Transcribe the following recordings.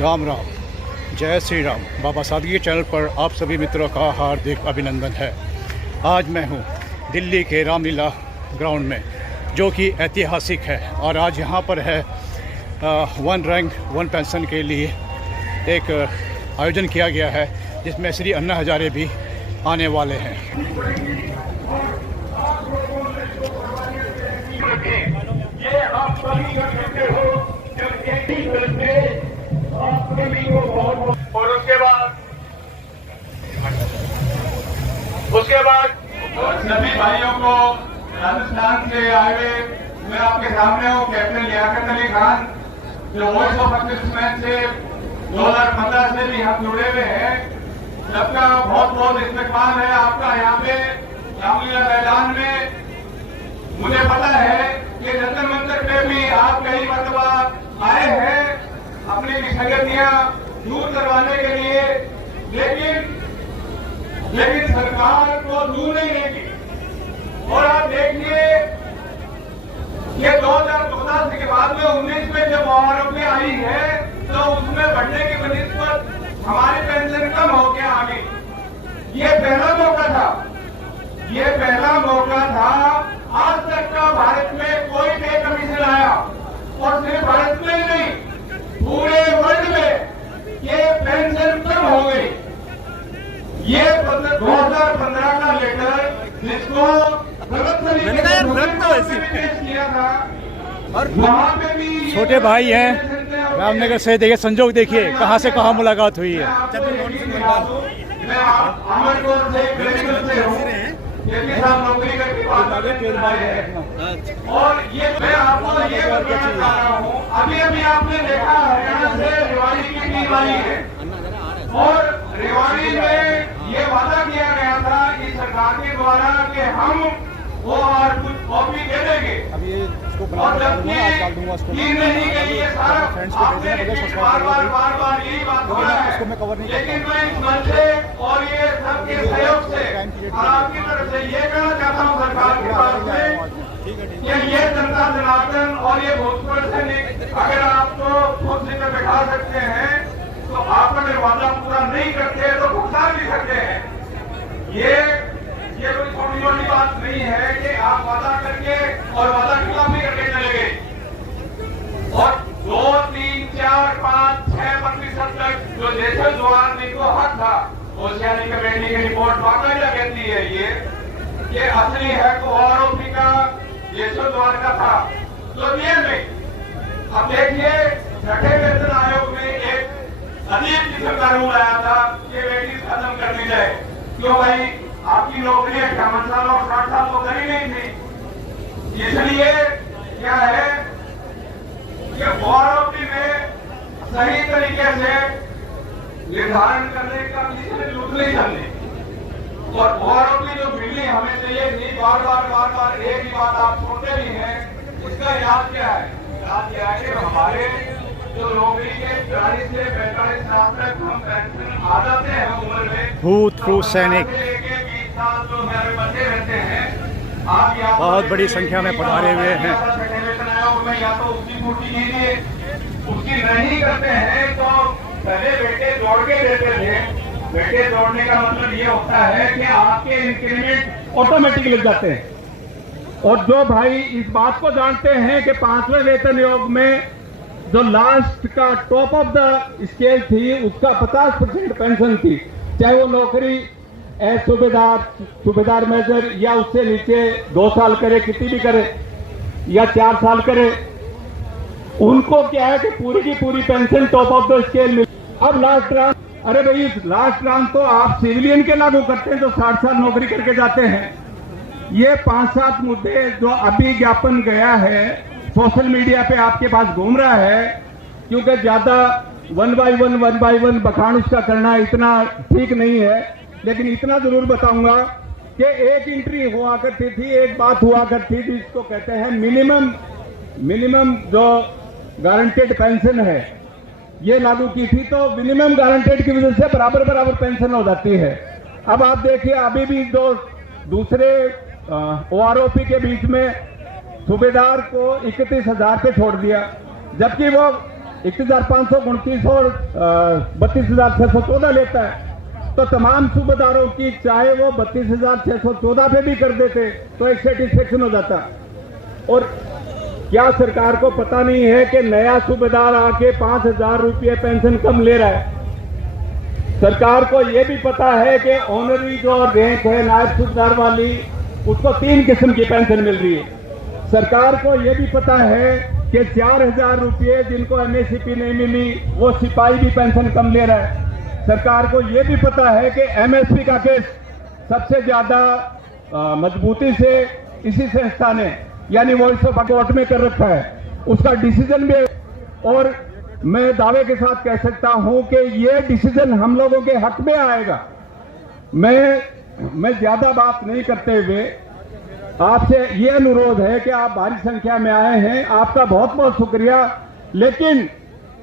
राम राम, जय श्री राम। बाबा सादगी चैनल पर आप सभी मित्रों का हार्दिक अभिनंदन है। आज मैं हूँ दिल्ली के रामलीला ग्राउंड में, जो कि ऐतिहासिक है, और आज यहाँ पर है वन रैंक वन पेंशन के लिए एक आयोजन किया गया है, जिसमें श्री अन्ना हजारे भी आने वाले हैं। ये आप सभी कर सकते हो जब एक ही करते आप सभी को बहुत। और उसके बाद सभी भाइयों को राजस्थान से आए हुए मैं आपके सामने हूँ कैप्टन लियाकत अली खान, जो वॉइस ऑफ असिस्टेंट से 2015 से भी हम जुड़े हुए हैं। सबका बहुत बहुत इस्तेमाल है आपका यहाँ पे रामलीला मैदान में। मुझे पता है कि जंतर मंतर पे भी आप कई मरतबा आए हैं अपनी विसंगतियां दूर करवाने के लिए, लेकिन सरकार को दूर नहीं लेगी। और आप देखिए ये 2014 के बाद में 19 में जब आरोपी आई है तो उसमें बढ़ने की बनिस्बत हमारी पेंशन कम हो गया आगे। ये पहला मौका था, ये पहला मौका था। आज तक का भारत में कोई पे कमीशन आया, और सिर्फ भारत में ही नहीं पूरे वर्ल्ड में ये पेंशन कम हो गई। ये 2015 का लेटर जिसको मैंने कहा पेश किया था, और वहां पे भी छोटे भाई हैं रामनगर से। देखिए संजोग, देखिए कहाँ से कहाँ मुलाकात हुई है। मैं अमरकोट से हूँ, नौकरी करके बात और ये मैं आपको ये बताना चाह रहा हूँ। अभी आपने देखा हरियाणा से रेवाड़ी की टीम आई है, और रेवाड़ी में ये वादा किया गया था इस सरकार के द्वारा कि हम वो और कुछ कॉपी दे देंगे, और जबकि नहीं गई ये सारा आपने बार बार यही बात बोला है। लेकिन मैं इस मंच से और ये सबके सहयोग से और आपकी तरफ से ये कहना चाहता हूँ सरकार के पास में कि ये जनता जनार्दन और ये भूतपूर्व सैनिक अगर आपको कुर्सी पे बैठा सकते हैं, तो आप अगर वादा पूरा नहीं करते तो भुगतान भी सकते हैं। ये कोई छोटी छोटी बात नहीं है कि आप वादा करके और वादा खिलाफी करके चले गए, और 2, 3, 4, 5, 6% तक जो देशल द्वार को हक था, ओशियानी कमेटी की रिपोर्ट बाकायदा कहती है ये असली हक आरोपी का देशल द्वार का था, तो ये नहीं। अब देखिए छठे वेतन आयोग ने एक अजीब किस्म का रूल आया था कि वेटीज खत्म कर दी जाए। क्यों भाई, आपकी नौकरी 58 साल और 60 साल तो करी नहीं थी। इसलिए क्या है कि आरोपी में सही तरीके से निर्धारण करने का लूट नहीं चलने, और आरोपी जो बिल्ली हमें चाहिए थी, बार बार एक ही बात आप सुनते भी हैं। इसका इलाज क्या है? इलाज क्या है कि हमारे जो नौकरी के 40 से 45 साल तक हम पेंशन आ जाते हैं उम्र में, भूतपूर्व सैनिक बहुत बड़ी संख्या में पधारे हुए हैं। या तो उसकी पूर्ति कीजिए, उसकी नहीं करते हैं तो पहले बेटे जोड़ के देते थे। बेटे जोड़ने का मतलब ये होता है कि आपके इंक्रीमेंट ऑटोमेटिक लग जाते हैं। और जो भाई इस बात को जानते हैं कि 5वें वेतन आयोग में जो लास्ट का टॉप ऑफ द स्केल थी उसका 50% पेंशन थी, चाहे वो नौकरी सूबेदार मेजर या उससे नीचे 2 साल करे, कितनी भी करे, या 4 साल करे, उनको क्या है कि पूरी की पूरी pension top of the scale मिल। अब लास्ट राउंड, अरे भाई लास्ट राउंड तो आप सिविलियन के लागू करते हैं जो 60 साल नौकरी करके जाते हैं। ये 5-7 मुद्दे जो अभी ज्ञापन गया है सोशल मीडिया पे आपके पास घूम रहा है, क्योंकि ज्यादा 1 बाय 1 बखान उसका करना इतना ठीक नहीं है, लेकिन इतना जरूर बताऊंगा कि एक एंट्री हुआ करती थी, एक बात हुआ करती थी, इसको कहते हैं मिनिमम जो गारंटेड पेंशन है, ये लागू की थी, तो मिनिमम गारंटेड की वजह से बराबर पेंशन हो जाती है। अब आप देखिए अभी भी जो दूसरे ओआरओपी के बीच में सूबेदार को 31,000 पे छोड़ दिया, जबकि वो 31,529 और 32,614 लेता है। तो तमाम सूबेदारों की चाहे वो 32,614 पे भी कर देते तो एक सेटिस्फेक्शन हो जाता। और क्या सरकार को पता नहीं है कि नया सूबेदार आके 5,000 रुपये पेंशन कम ले रहा है? सरकार को यह भी पता है कि ऑनरी जो रैंक है नायब सूबेदार वाली, उसको 3 किस्म की पेंशन मिल रही है। सरकार को यह भी पता है कि 4,000 रुपये जिनको MSCP नहीं मिली वो सिपाही भी पेंशन कम ले रहा है। सरकार को यह भी पता है कि MSP का केस सबसे ज्यादा मजबूती से इसी संस्था ने यानी वॉइस ऑफ कोर्ट में कर रखा है, उसका डिसीजन भी। और मैं दावे के साथ कह सकता हूं कि ये डिसीजन हम लोगों के हक में आएगा। मैं ज्यादा बात नहीं करते हुए आपसे ये अनुरोध है कि आप भारी संख्या में आए हैं, आपका बहुत बहुत शुक्रिया। लेकिन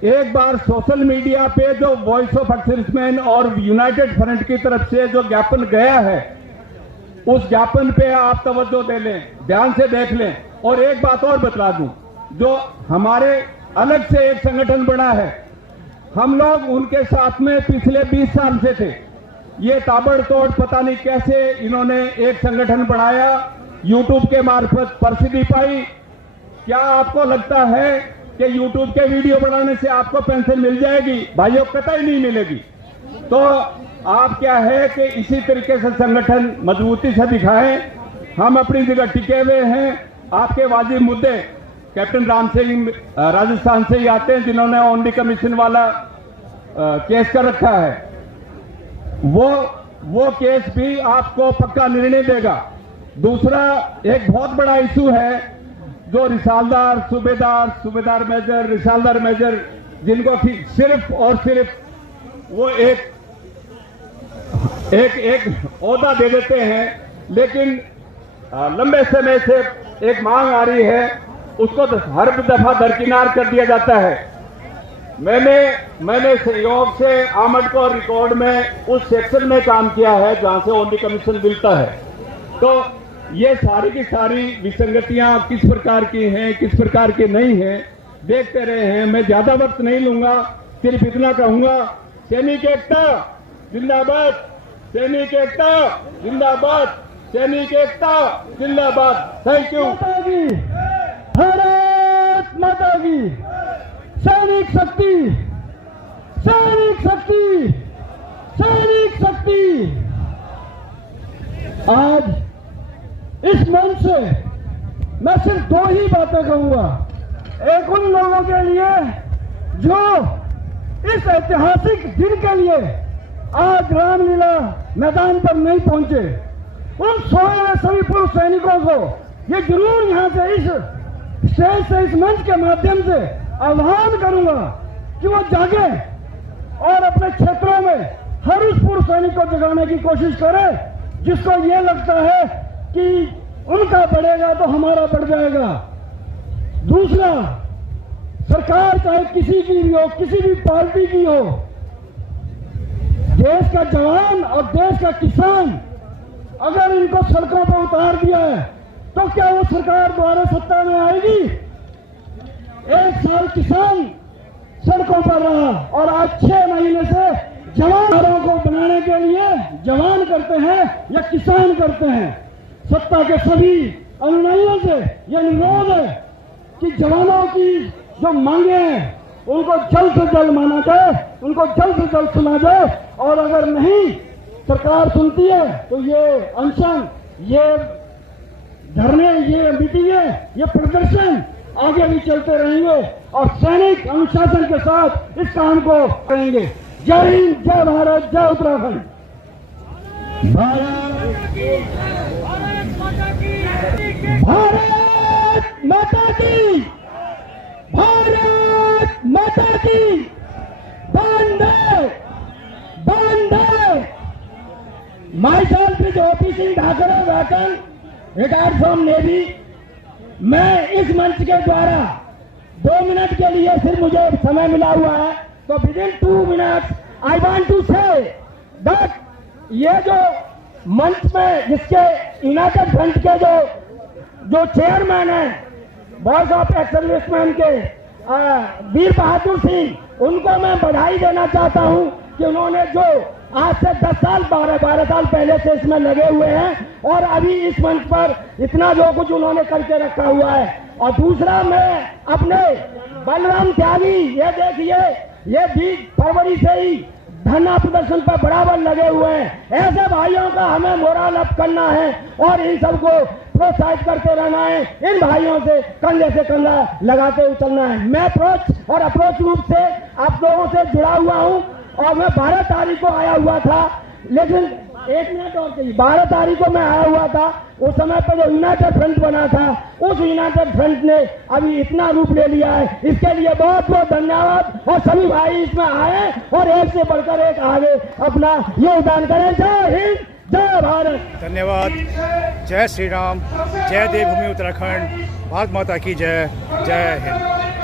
एक बार सोशल मीडिया पे जो वॉइस ऑफ एक्सर्विसमैन और यूनाइटेड फ्रंट की तरफ से जो ज्ञापन गया है, उस ज्ञापन पे आप तवज्जो दे लें, ध्यान से देख लें। और एक बात और बतला दूं, जो हमारे अलग से एक संगठन बना है, हम लोग उनके साथ में पिछले 20 साल से थे। ये ताबड़तोड़ पता नहीं कैसे इन्होंने एक संगठन बनाया, यूट्यूब के मार्फत प्रसिद्धि पाई। क्या आपको लगता है कि यूट्यूब के वीडियो बनाने से आपको पेंशन मिल जाएगी? भाइयों, कतई नहीं मिलेगी। तो आप क्या है कि इसी तरीके से संगठन मजबूती से दिखाएं। हम अपनी जगह टिके हुए हैं। आपके वाजिब मुद्दे कैप्टन राम सिंह राजस्थान से ही आते हैं, जिन्होंने ओनली कमीशन वाला केस कर रखा है। वो केस भी आपको पक्का निर्णय देगा। दूसरा एक बहुत बड़ा इशू है जो रिसालदार, सूबेदार मेजर, रिसालदार मेजर, जिनको सिर्फ और सिर्फ वो एक ओहदा दे देते हैं, लेकिन लंबे समय से एक मांग आ रही है, उसको हर दफा दरकिनार कर दिया जाता है। मैंने सहयोग से आमद को रिकॉर्ड में उस सेक्शन में काम किया है जहां से ओनली कमीशन मिलता है। तो ये सारी की सारी विसंगतियां किस प्रकार की हैं, किस प्रकार की नहीं हैं, देखते रहे हैं। मैं ज्यादा वक्त नहीं लूंगा, सिर्फ इतना कहूंगा, सैनिक एकता जिंदाबाद, सैनिक एकता जिंदाबाद, सैनिक एकता जिंदाबाद। Thank you. भारत माता की, सैनिक शक्ति, सैनिक शक्ति, सैनिक शक्ति। आज इस मंच से मैं सिर्फ 2 ही बातें कहूंगा। एक उन लोगों के लिए जो इस ऐतिहासिक दिन के लिए आज रामलीला मैदान पर नहीं पहुंचे, उन सोए हुए सभी पूर्व सैनिकों को ये जरूर यहां से इस स्टेज से, इस मंच के माध्यम से आह्वान करूंगा कि वो जागे और अपने क्षेत्रों में हर उस पूर्व सैनिक को जगाने की कोशिश करें जिसको ये लगता है कि उनका बढ़ेगा तो हमारा बढ़ जाएगा। दूसरा, सरकार चाहे किसी की भी हो, किसी भी पार्टी की हो, देश का जवान और देश का किसान अगर इनको सड़कों पर उतार दिया है तो क्या वो सरकार दोबारा सत्ता में आएगी? 1 साल किसान सड़कों पर रहा और आज 6 महीने से जवानों को बनाने के लिए जवान करते हैं या किसान करते हैं। सत्ता के सभी अनुयायियों से यह अनुरोध है कि जवानों की जो मांगे हैं उनको जल्द से जल्द माना जाए, उनको जल्द से जल्द सुना जाए। और अगर नहीं सरकार सुनती है तो ये अनशन, ये धरने, ये मीटिंगें, ये प्रदर्शन आगे भी चलते रहेंगे और सैनिक अनुशासन के साथ इस काम को करेंगे। जय हिंद, जय भारत, जय उत्तराखंड। भारत माता की, भारत माता की, वंदे वंदे। Myself is OPC Dhakar वैकन, रिटायर्ड फ्रॉम नेवी। मैं इस मंच के द्वारा 2 मिनट के लिए सिर्फ मुझे समय मिला हुआ है, तो within 2 minutes I want to say that ये जो मंच में जिसके यूनाइटेड फ्रंट के जो चेयरमैन हैं, वॉइस ऑफ एक्स सर्विसमैन के, वीर बहादुर सिंह, उनको मैं बधाई देना चाहता हूं कि उन्होंने जो आज से 10 साल 12 साल पहले से इसमें लगे हुए हैं और अभी इस मंच पर इतना जो कुछ उन्होंने करके रखा हुआ है। और दूसरा, मैं अपने बलराम त्यागी, ये देखिए, ये 20 फरवरी से ही धरना प्रदर्शन पर बराबर लगे हुए हैं। ऐसे भाइयों का हमें मोरल अप करना है और इन सबको प्रोत्साहित करते रहना है। इन भाइयों से कंधे से कंधा लगाते हुए चलना है। मैं अप्रोच और अप्रोच रूप से आप लोगों से जुड़ा हुआ हूं और मैं 12 तारीख को आया हुआ था, लेकिन 1 मिनट और चाहिए। 12 तारीख को मैं आया हुआ था, उस समय पर जो यूनाइटेड फ्रंट बना था, उस यूनाइटेड फ्रंट ने अभी इतना रूप ले लिया है। इसके लिए बहुत बहुत धन्यवाद। और सभी भाई इसमें आए और एक से बढ़कर एक आगे अपना योगदान करें। जय हिंद, जय भारत। धन्यवाद। जय श्री राम, जय देवभूमि उत्तराखंड, भारत माता की जय। जय हिंद।